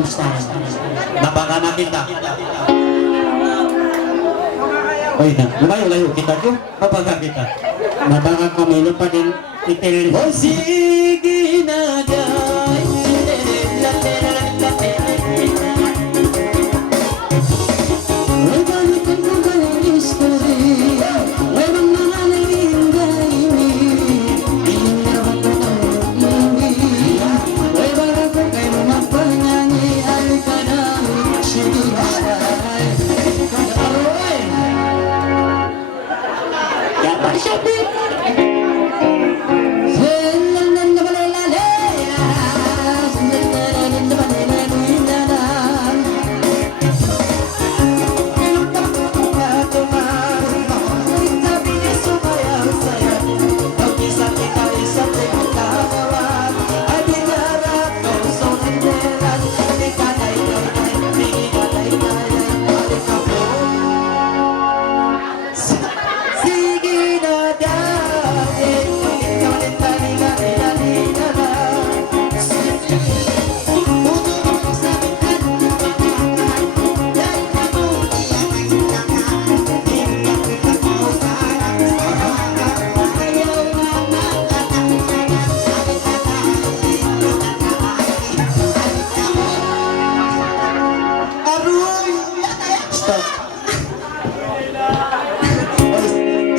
Gangnam Style. Nabaka na kita. Oy na, Lumayo-layo kita ko. Nabaka kita. nabaka kami pa din itil. Oh, sige na day. Ay, balikan ko ba yung history? Mayroong mga nag-iingay ini. Inirawan ko ng hindi. Ay, baga ko kayo magpanyanyi. Ay, ka na, sige ay. Aroy! Kaya pa siya, Pete! Stop.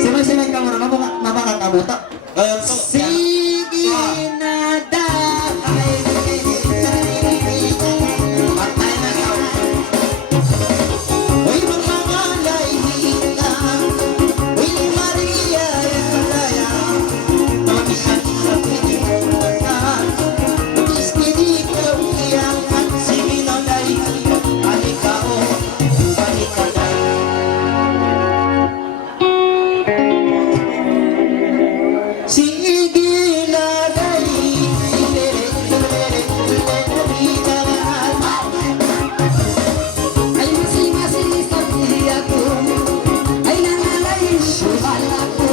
Sino-sino yung kamera? Mapakakabuta. Sige na dahil patay na ikaw. Uy, magmamalay ka. Uy, Maria, Malaya. Tamagisan sa pinipagkakan. Iskini ka umiyakan. Sige na dahil alikaw. Sige na dahil ay masing-masing sa piya ko ay nangalay sumala ko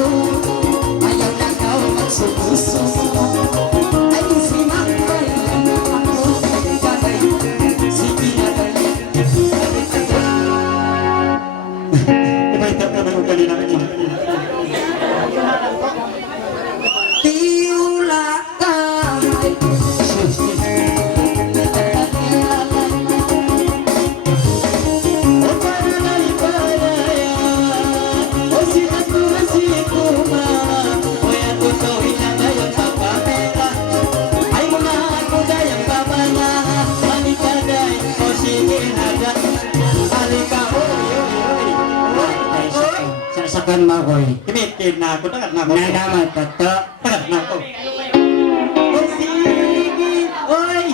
ayaw na kau magsubuso ay simangkay ako ay kagay sige na dahil iba-ita ka na ugali namin tiula ka o para na iparaya o sinatu masiko mama o yan tutuhin na ngayon papamela ay mga ako dayang papanya manikaday o sige na da alika oy sasakan mo ko kimitin na ako tagat na ako nadamat pato tagat na ako o sige oy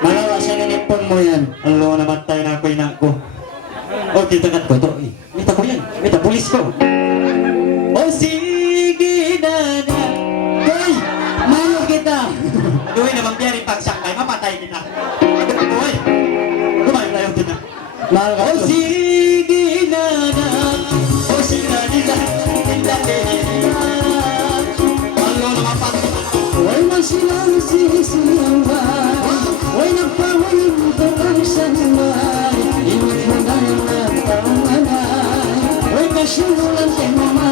malawa sa nilipon mo yan alo namatay na ako inak ko o tagat ko to mita ko yan mita pulis ko o sige na oy malo kita doy na bang pagsakay mapatay kita oy kumay tayo kita o sige na o sige na Huwag man silang sisiyambay Huwag nagpawalim ko ang sanbay Iwag mo na ng nagpanganay Huwag kasyulan kay mama